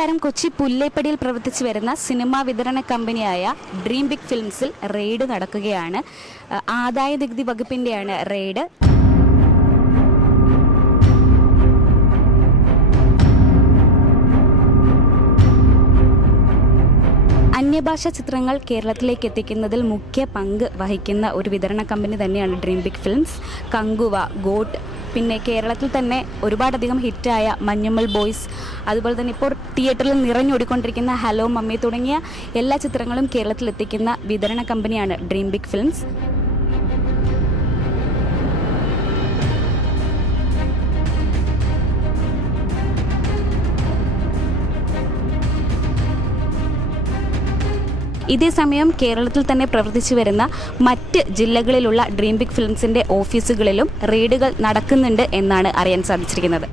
നമസ്കാരം. കൊച്ചി പുല്ലേപ്പടിയിൽ പ്രവർത്തിച്ചു വരുന്ന സിനിമാ വിതരണ കമ്പനിയായ ഡ്രീം ബിഗ് ഫിലിംസിൽ റെയ്ഡ് നടക്കുകയാണ്. ആദായ നികുതി വകുപ്പിൻ്റെയാണ് റെയ്ഡ്. അന്യഭാഷാ ചിത്രങ്ങൾ കേരളത്തിലേക്ക് എത്തിക്കുന്നതിൽ മുഖ്യ പങ്ക് വഹിക്കുന്ന ഒരു വിതരണ കമ്പനി തന്നെയാണ് ഡ്രീം ബിഗ് ഫിലിംസ്. കങ്കുവ, ഗോട്ട്, പിന്നെ കേരളത്തിൽ തന്നെ ഒരുപാടധികം ഹിറ്റായ മഞ്ഞുമ്മൽ ബോയ്സ്, അതുപോലെ തന്നെ ഇപ്പോൾ തിയേറ്ററിൽ നിറഞ്ഞോടിക്കൊണ്ടിരിക്കുന്ന ഹലോ മമ്മി തുടങ്ങിയ എല്ലാ ചിത്രങ്ങളും കേരളത്തിൽ എത്തിക്കുന്ന വിതരണ കമ്പനിയാണ് ഡ്രീം ബിഗ് ഫിലിംസ്. ഇതേസമയം കേരളത്തിൽ തന്നെ പ്രവർത്തിച്ചു വരുന്ന മറ്റ് ജില്ലകളിലുള്ള ഡ്രീം ബിഗ് ഫിലിംസിൻ്റെ ഓഫീസുകളിലും റെയ്ഡുകൾ നടക്കുന്നുണ്ട് എന്നാണ് അറിയാൻ സാധിച്ചിരിക്കുന്നത്.